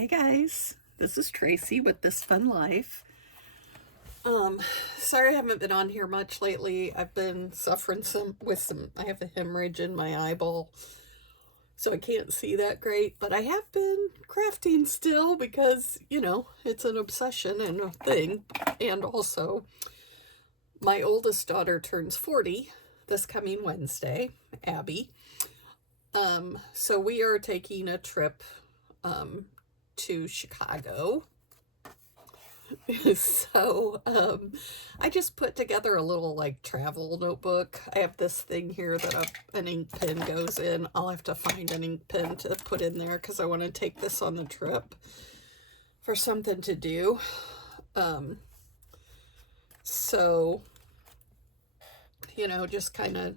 Hi guys, this is Tracy with This Fun Life. Sorry I haven't been on here much lately. I've been suffering I have a hemorrhage in my eyeball, so I can't see that great, but I have been crafting still because, it's an obsession and a thing. And also, my oldest daughter turns 40 this coming Wednesday, Abby. So we are taking a trip to Chicago. I just put together a little like travel notebook. I have this thing here that an ink pen goes in. I'll have to find an ink pen to put in there because I want to take this on the trip for something to do. So, just kind of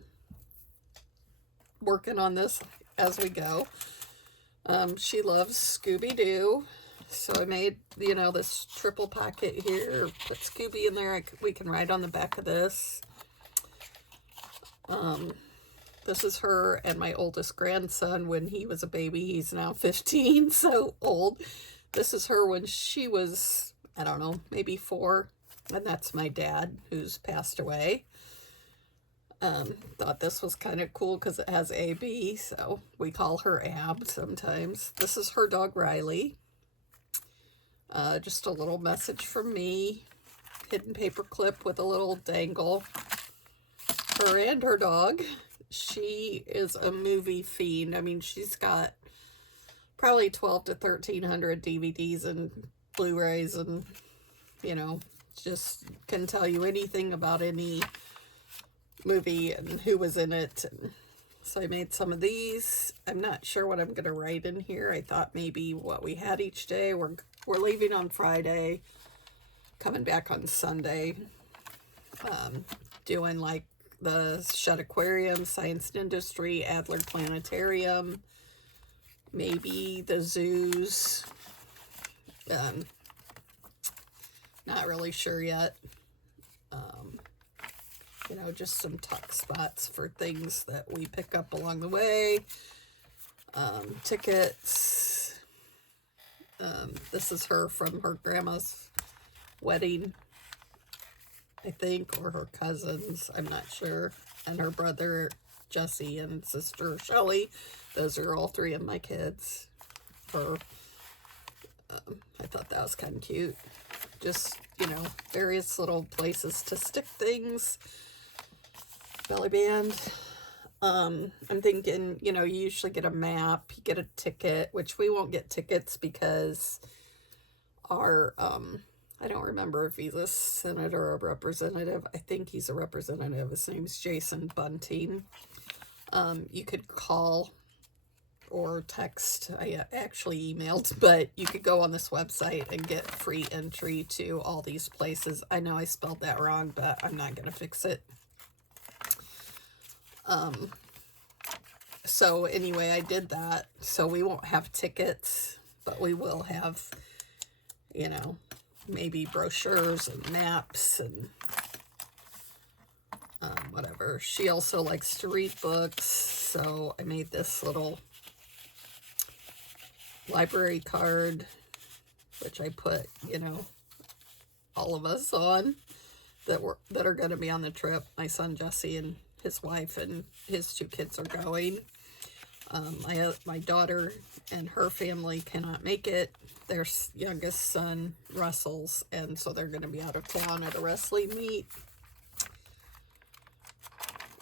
working on this as we go. She loves Scooby-Doo. So I made, this triple pocket here. Put Scooby in there. We can write on the back of this. This is her and my oldest grandson when he was a baby. He's now 15, so old. This is her when she was, I don't know, maybe 4. And that's my dad, who's passed away. Thought this was kind of cool because it has AB, so we call her Ab sometimes. This is her dog, Riley. Just a little message from me. Hidden paper clip with a little dangle. Her and her dog. She is a movie fiend. I mean, she's got probably 12 to 1300 DVDs and Blu-rays and, just can tell you anything about any movie and who was in it. And so I made some of these. I'm not sure what I'm going to write in here. I thought maybe what we had each day. We're leaving on Friday, coming back on Sunday, doing like the Shedd Aquarium, Science and Industry, Adler Planetarium, maybe the zoos. Not really sure yet. Just some tuck spots for things that we pick up along the way. Tickets. This is her from her grandma's wedding, I think, or her cousins, I'm not sure. And her brother, Jesse, and sister, Shelly. Those are all 3 of my kids. I thought that was kind of cute. Just, various little places to stick things. Belly band. I'm thinking, you usually get a map, you get a ticket, which we won't get tickets because our, I don't remember if he's a senator or a representative. I think he's a representative. His name's Jason Bunting. You could call or text. I actually emailed, but you could go on this website and get free entry to all these places. I know I spelled that wrong, but I'm not going to fix it. So anyway, I did that. So we won't have tickets, but we will have, maybe brochures and maps and whatever. She also likes to read books, so I made this little library card, which I put, all of us on that are going to be on the trip. My son Jesse and his wife and his 2 kids are going. My daughter and her family cannot make it. Their youngest son wrestles, and so they're going to be out of town at a wrestling meet.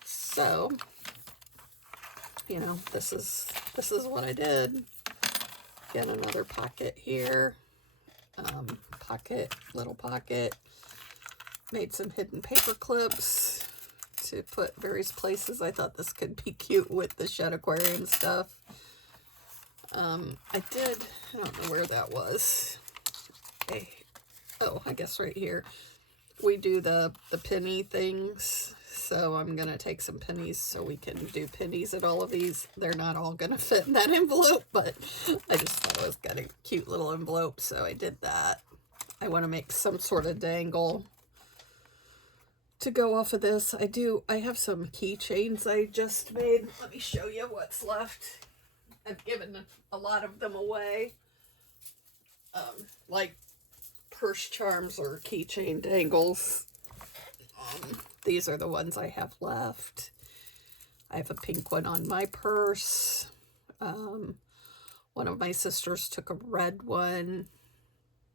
So, this is what I did. Get another pocket here. Little pocket. Made some hidden paper clips to put various places. I thought this could be cute with the Shedd Aquarium stuff. I don't know where that was. Okay. Oh, I guess right here. We do the penny things, so I'm going to take some pennies so we can do pennies at all of these. They're not all going to fit in that envelope, but I just thought it was got a cute little envelope, so I did that. I want to make some sort of dangle to go off of this. I have some keychains I just made. Let me show you what's left. I've given a lot of them away. like purse charms or keychain dangles. These are the ones I have left. I have a pink one on my purse. One of my sisters took a red one.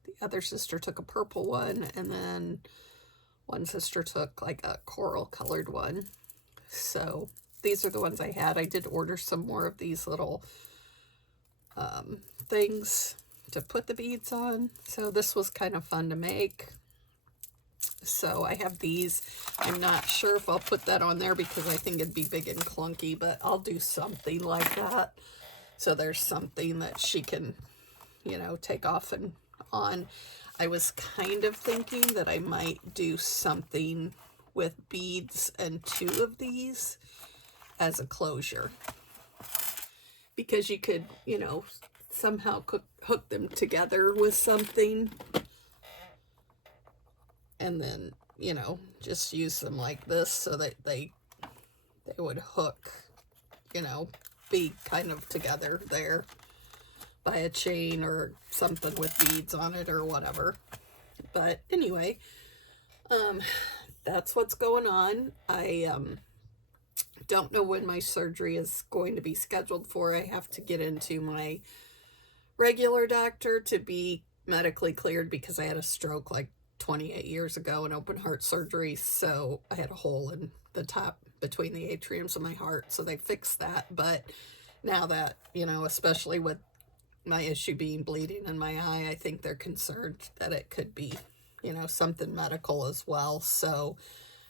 The other sister took a purple one. And then one sister took like a coral colored one. So these are the ones I had. I did order some more of these little things to put the beads on. So this was kind of fun to make. So I have these. I'm not sure if I'll put that on there because I think it'd be big and clunky, but I'll do something like that. So there's something that she can, you know, take off and on. I was kind of thinking that I might do something with beads and 2 of these as a closure. Because you could, you know, somehow hook them together with something. And then, you know, just use them like this so that they would hook, you know, be kind of together there by a chain or something with beads on it or whatever. But anyway, that's what's going on. I don't know when my surgery is going to be scheduled for. I have to get into my regular doctor to be medically cleared because I had a stroke like 28 years ago, an open heart surgery. So I had a hole in the top between the atriums of my heart. So they fixed that. But now that, you know, especially with my issue being bleeding in my eye, I think they're concerned that it could be, you know, something medical as well. So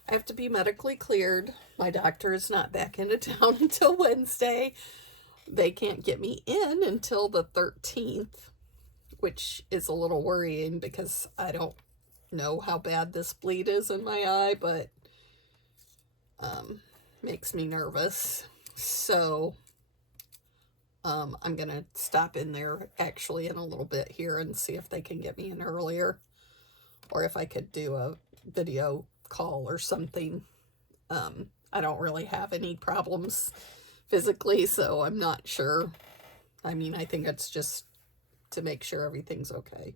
I have to be medically cleared. My doctor is not back into town until Wednesday. They can't get me in until the 13th, which is a little worrying because I don't know how bad this bleed is in my eye, but makes me nervous. So I'm going to stop in there actually in a little bit here and see if they can get me in earlier, or if I could do a video call or something. I don't really have any problems physically, so I'm not sure. I mean, I think it's just to make sure everything's okay.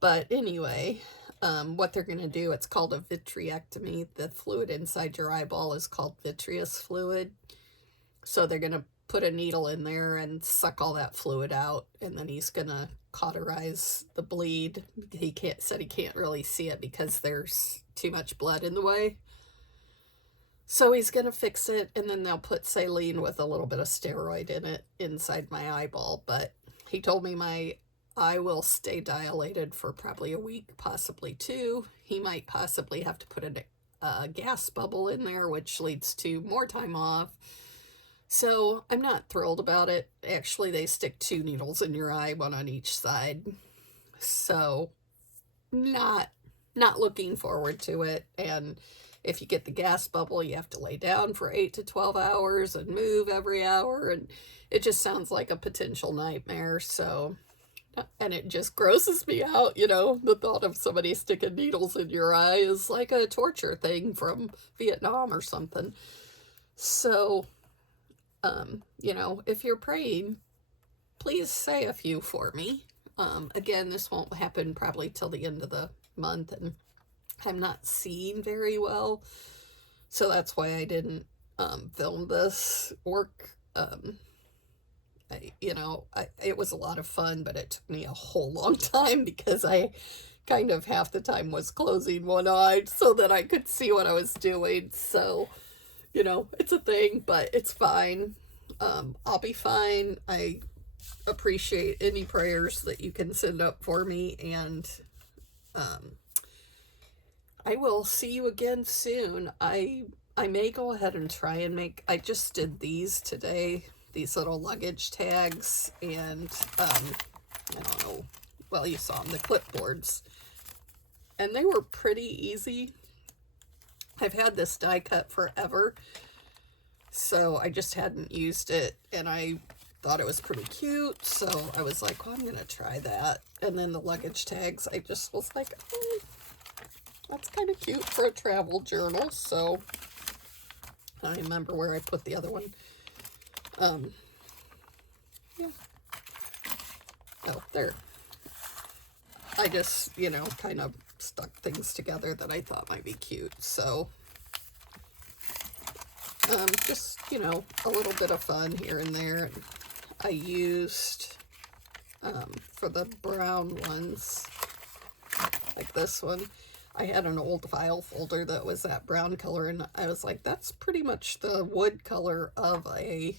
But anyway, what they're going to do, it's called a vitrectomy. The fluid inside your eyeball is called vitreous fluid. So they're going to put a needle in there and suck all that fluid out, and then he's going to cauterize the bleed. He said he can't really see it because there's too much blood in the way. So he's going to fix it, and then they'll put saline with a little bit of steroid in it inside my eyeball. But he told me my eye will stay dilated for probably a week, possibly 2. He might possibly have to put a gas bubble in there, which leads to more time off. So I'm not thrilled about it. Actually, they stick 2 needles in your eye, one on each side. So not looking forward to it. And if you get the gas bubble, you have to lay down for 8 to 12 hours and move every hour. And it just sounds like a potential nightmare. So, and it just grosses me out, you know, the thought of somebody sticking needles in your eye is like a torture thing from Vietnam or something. So, you know, if you're praying, please say a few for me. Again, this won't happen probably till the end of the month, and I'm not seeing very well, so that's why I didn't film this work. It was a lot of fun, but it took me a whole long time because I kind of half the time was closing one eye so that I could see what I was doing. So, you know, it's a thing, but it's fine. I'll be fine. I appreciate any prayers that you can send up for me, and I will see you again soon. I may go ahead and try and I just did these today, these little luggage tags, and I don't know, well, you saw them, the clipboards, and they were pretty easy. I've had this die cut forever, so I just hadn't used it, and I thought it was pretty cute, so I was like, well, I'm gonna try that. And then the luggage tags, I just was like, oh, that's kind of cute for a travel journal. So I don't remember where I put the other one. Yeah. Oh, there. I just, you know, kind of stuck things together that I thought might be cute. So, just, you know, a little bit of fun here and there. I used, for the brown ones, like this one, I had an old file folder that was that brown color, and I was like, that's pretty much the wood color of a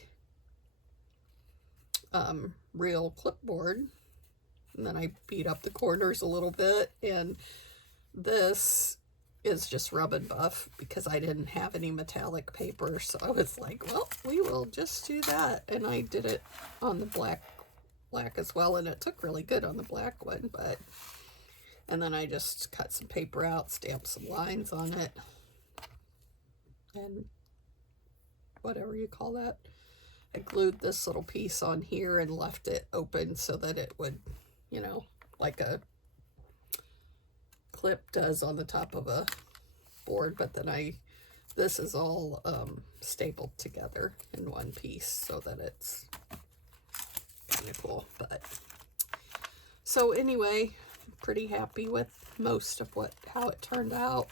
real clipboard. And then I beat up the corners a little bit, and this is just rub and buff because I didn't have any metallic paper, so I was like, well, we will just do that. And I did it on the black as well, and it took really good on the black one. But and then I just cut some paper out, stamped some lines on it, and whatever you call that. I glued this little piece on here and left it open so that it would, you know, like a clip does on the top of a board, but then this is all stapled together in one piece so that it's kind of cool. But so anyway, pretty happy with most of how it turned out.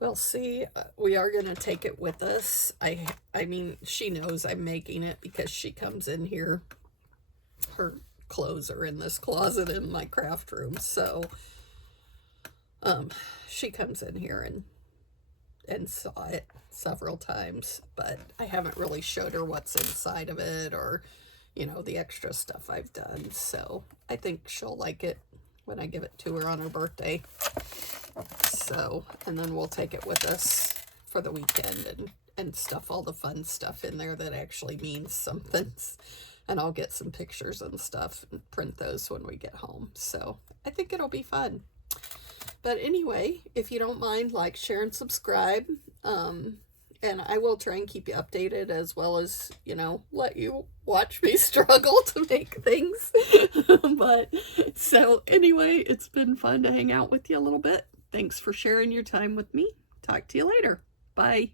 We'll see. We are going to take it with us. I mean, she knows I'm making it because she comes in here. Her clothes are in this closet in my craft room. So, she comes in here and saw it several times, but I haven't really showed her what's inside of it or, you know, the extra stuff I've done. So I think she'll like it when I give it to her on her birthday. So, and then we'll take it with us for the weekend and stuff all the fun stuff in there that actually means something. And I'll get some pictures and stuff and print those when we get home. So I think it'll be fun. But anyway, if you don't mind, like, share, and subscribe. And I will try and keep you updated, as well as, you know, let you watch me struggle to make things. But so anyway, it's been fun to hang out with you a little bit. Thanks for sharing your time with me. Talk to you later. Bye.